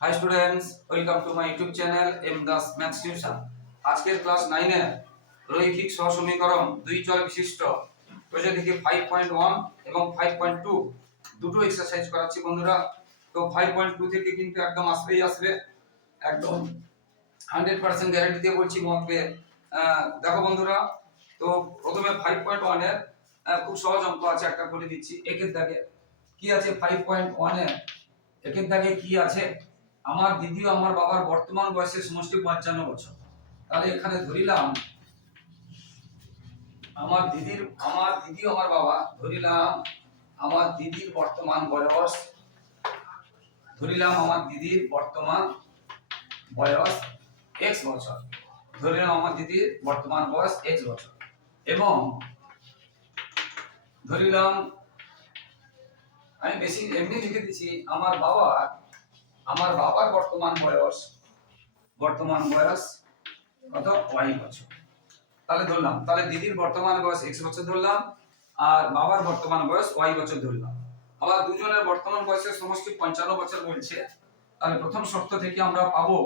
Hi students welcome to my YouTube channel M Das maths tuition আজকের class নাইনে রৈখিক সহসমীকরণ দুই চল বিশিষ্ট। প্রশ্ন থেকে ফাইভ পয়েন্ট ওয়ান এবং ফাইভ পয়েন্ট টু দুটো এক্সারসাইজ করাচ্ছি বন্ধুরা। তো ফাইভ পয়েন্ট টু থেকে কিন্তু একদম আসবেই আসবে। একদম হান্ড্রেড পার্সেন্ট গ্যারান্টি দিয়ে বলছি তোমাকে। আহ, দেখো বন্ধুরা তো প্রথমে ফাইভ পয়েন্ট ওয়ানের খুব সহজ অঙ্ক আছে একটা করে দিচ্ছি। একের দাগে কি আছে ফাইভ পয়েন্ট ওয়ানে একের দাগে কি আছে? আমার দিদি আমার বাবার বর্তমান বয়সের সমষ্টি পঞ্চান্ন বছর। তাহলে এখানে ধরিলাম, আমার দিদির, আমার দিদি আমার বাবা, ধরিলাম আমার দিদির বর্তমান বয়স, ধরিলাম আমার দিদির বর্তমান বয়স এক্স বছর। ধরিলাম আমার দিদির বর্তমান বয়স এক্স বছর। এবং ধরিলাম, আমি বেশি এমনি লিখে দিচ্ছি, আমার বাবার আমার বাবার বর্তমান বয়স বর্তমান বয়স কত? ওয়াই বছর। তাহলে ধরলাম, তাহলে দিদির বর্তমান বয়স এক্স বছর ধরলাম, আর বাবার বর্তমান বয়স ওয়াই বছর ধরলাম। আবার দুজনের বর্তমান বয়সের সমষ্টি পঞ্চান্ন বছর বলছে। তাহলে প্রথম শর্ত থেকে আমরা পাবো।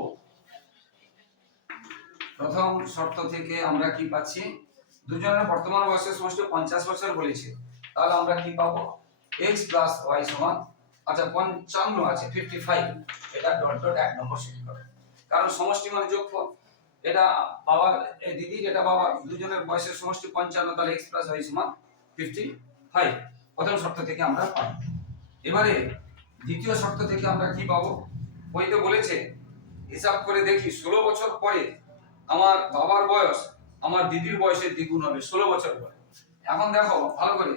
প্রথম শর্ত থেকে আমরা কি পাচ্ছি? দুজনের বর্তমান বয়সের সমষ্টি পঞ্চাশ বছর বলেছে। তাহলে আমরা কি পাবো? এক্স প্লাস ওয়াই সমান আচ্ছা পঞ্চান্ন আছে ফিফটি ফাইভ এটা ডট ডট এক নম্বর সমীকরণ কারণ সমষ্টি মানে যোগফল। এটা বাবার দিদির এটা বাবা দুজনের বয়সের সমষ্টি পঞ্চান্ন, তাহলে এক্স প্লাস ওয়াই সমান ফিফটি ফাইভ প্রথম শর্ত থেকে আমরা পাই এবারে দ্বিতীয় শর্ত থেকে আমরা কি পাবো? বইতে বলেছে, হিসাব করে দেখি, ষোলো বছর পরে আমার বাবার বয়স আমার দিদির বয়সের দ্বিগুণ হবে, ষোলো বছর পরে। এখন দেখো, ভালো করে,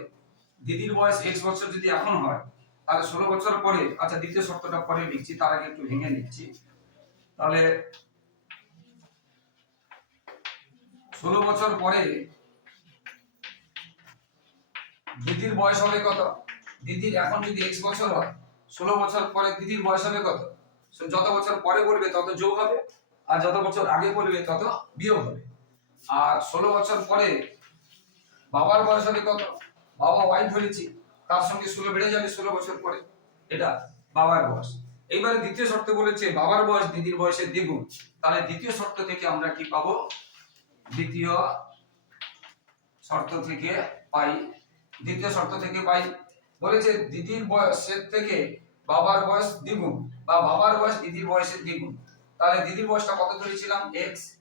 দিদির বয়স এক্স বছর যদি এখন হয় তাহলে ষোলো বছর পরে আচ্ছা দ্বিতীয় শর্তটা পরে লিখছি, তার আগে একটু ভেঙে লিখছি। তাহলে ষোলো বছর পরে দিদির বয়স হবে কত? দিদির এখন যদি এক্স বছর হয়, ষোলো বছর পরে দিদির বয়স হবে কত? যত বছর পরে পড়বে তত যোগ হবে, আর যত বছর আগে পড়বে তত বিয়োগ হবে। আর ষোলো বছর পরে বাবার বয়স হবে কত? বাবা ওয়াই ধরেছি তার সঙ্গে ষোলো বেড়ে যাবে ষোলো বছর পরে। এটা বাবার বয়স। এইবারে দ্বিতীয় শর্ত বলেছে, বাবার বয়স, দিদির বয়সের দ্বিগুণ। তাহলে দ্বিতীয় শর্ত থেকে আমরা কি পাবো? দ্বিতীয় শর্ত থেকে পাই। দ্বিতীয় শর্ত থেকে পাই। বলেছে, দিদির বয়সের থেকে বাবার বয়স দ্বিগুণ বা বাবার বয়স দিদির বয়সের দ্বিগুণ। তাহলে দিদির বয়সটা কত ধরেছিলাম? এক্স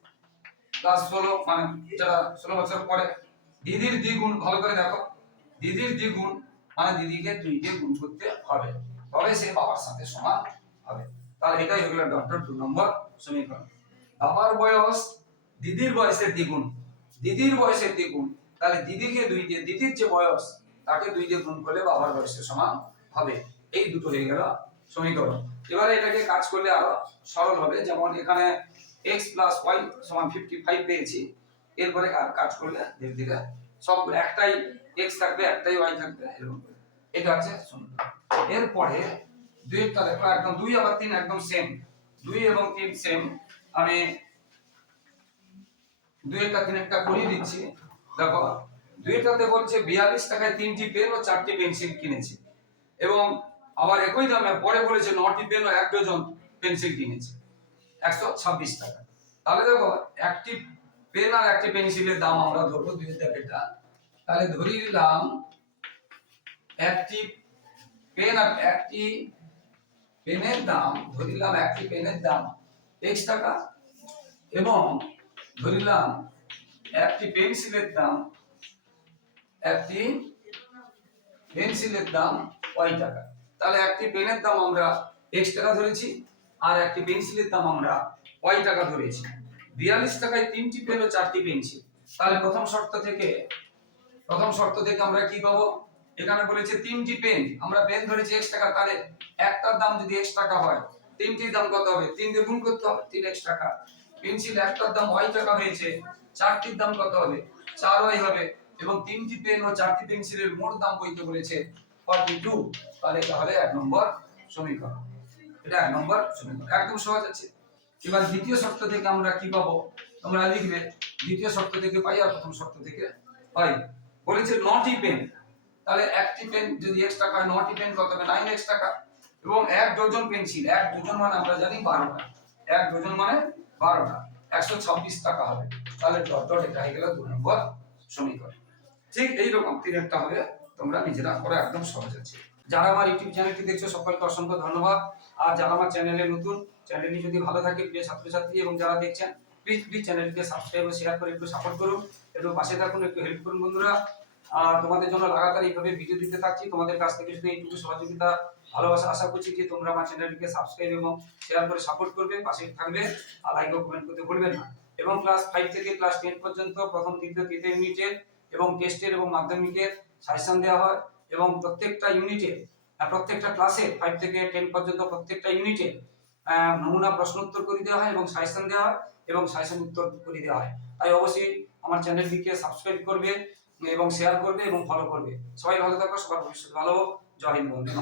প্লাস ষোলো মানে যেটা ষোলো বছর পরে। দিদির দ্বিগুণ, ভালো করে দেখো। দিদির দ্বিগুণ মানে দিদিকে দুই দিয়ে গুণ করতে হবে। তবে সে বাবার সাথে সমান হবে। তাহলে এটাই হলো ডট ডট দু নম্বর সমীকরণ। বাবার বয়স, দিদির বয়সের দ্বিগুণ। দিদির বয়সের দ্বিগুণ। তাহলে দিদিকে দুই দিয়ে, দিদির যে বয়স, তাকে দুই দিয়ে গুণ করলে বাবার বয়সের সমান হবে। এই দুটো হয়ে গেল সমীকরণ। এবারে এটাকে কাজ করলে আরও সরল হবে। যেমন এখানে এক্স প্লাস ওয়াই সমান ফিফটি ফাইভ পেয়েছি। এরপরে আর কাজ করলে ধীরে ধীরে। সব একটাই x থাকবে, একটাই y থাকবে, এরকম এটা হচ্ছে সমীকরণ এরপরে দুইটা দেখো, একদম দুই আবার তিন একদম সেম দুই এবং তিন সেম আমি দুই একটা তিন একটা করিয়ে দিচ্ছি। দেখো, দুইটাতে বলছে বিয়াল্লিশ টাকায় তিনটি পেন ও চারটি পেন্সিল কিনেছি। এবং আবার একই দামে পরে বলেছে নটি পেন ও এক ডজন পেন্সিল কিনেছে। একশো ছাব্বিশ টাকা। তাহলে দেখো, একটি পেন আর একটি পেন্সিলের দাম আমরা ধরবো দুই এটা তাহলে ধরে নিলাম, একটি পেন আর একটি পেনের দাম ধরিলাম একটি পেনের দাম এক্স টাকা এবং ধরিলাম একটি পেন্সিলের দাম, একটি পেন্সিলের দাম ওয়াই টাকা। তাহলে একটি পেনের দাম আমরা এক্স টাকা ধরেছি আর একটি পেন্সিলের দাম আমরা ওয়াই টাকা ধরেছি। বিয়াল্লিশ টাকায় তিনটি পেন ও চারটি পেন্সিল তাহলে প্রথম শর্ত থেকে, প্রথম শর্ত থেকে আমরা কি পাবো? এখানে বলেছে তিনটি পেন। আমরা পেন ধরেছি এক্স টাকা, তাহলে একটার দাম যদি এক্স টাকা হয়, তিনটির দাম কত হবে? তিন দিয়ে গুণ করতে হবে, তিন এক্স টাকা। পেন্সিল একটার দাম ওয়াই টাকা হয়েছে, চারটির দাম কত হবে? চার ওয়াই হবে। এবং তিনটি পেন ও চারটি পেন্সিলের মোট দাম বইতে বলেছে ফর্টি টু তাহলে এটা হবে এক নম্বর সমীকরণ। এটা এক নম্বর সমীকরণ। একদম সহজ আছে। এবার দ্বিতীয় শর্ত থেকে আমরা কি পাবো? তোমরা লিখবে, দ্বিতীয় শর্ত থেকে পাই আর প্রথম শর্ত থেকে পাই। বলেছে নটি পেন তাহলে একটি পেন যদি এক্স টাকা নটি পেন কত হবে? নাইন এক্স টাকা। এবং এক ডজন পেন্সিল এক ডজন মানে আমরা জানি বারোটা। এক ডজন মানে বারোটা। একশো ছাব্বিশ টাকা হবে। তাহলে ডট ডট এটা হয়ে গেল দু নম্বর সমীকরণ। ঠিক এইরকম তিন একটা হবে তোমরা নিজেরা করা একদম সহজ আছে। যারা আমার ইউটিউব চ্যানেলটি দেখছ, সকলকে অসংখ্য ধন্যবাদ। আর যারা আমার চ্যানেলে নতুন, চ্যানেলটি যদি ভালো থাকে, প্রিয় ছাত্রছাত্রী এবং যারা দেখছেন প্লিজ প্লিজ চ্যানেলটিকে সাবস্ক্রাইব ও শেয়ার করে একটু সাপোর্ট করুন একটু পাশে থাকুন, একটু হেল্প করুন বন্ধুরা। আর তোমাদের জন্য লাগাতার এইভাবে ভিডিও দিতে থাকছি। তোমাদের কাছ থেকে যদি এইটুকু সহযোগিতা, ভালোবাসা আশা করছি যে তোমরা আমার চ্যানেলটিকে সাবস্ক্রাইব এবং শেয়ার করে সাপোর্ট করবে, পাশে থাকবে। আর লাইক ও কমেন্ট করতে ভুলবেন না। এবং ক্লাস ফাইভ থেকে ক্লাস টেন পর্যন্ত প্রথম তৃতীয় তৃতীয় ইউনিটের এবং টেস্টের এবং মাধ্যমিকের সাজেশন দেওয়া হয়। এবং প্রত্যেকটা ইউনিটে প্রত্যেকটা ক্লাসে ফাইভ থেকে টেন পর্যন্ত প্রত্যেকটা ইউনিটে নমুনা প্রশ্ন উত্তর করে দেওয়া হয় এবং সাজেশন দেওয়া হয় এবং সাজেশন উত্তর করে দেওয়া হয়। তাই অবশ্যই আমার চ্যানেলটিকে সাবস্ক্রাইব করবে এবং শেয়ার করবে এবং ফলো করবে। সবাই ভালো থাকো, সবার ভবিষ্যৎ ভালো। জয় হিন্দ বন্ধু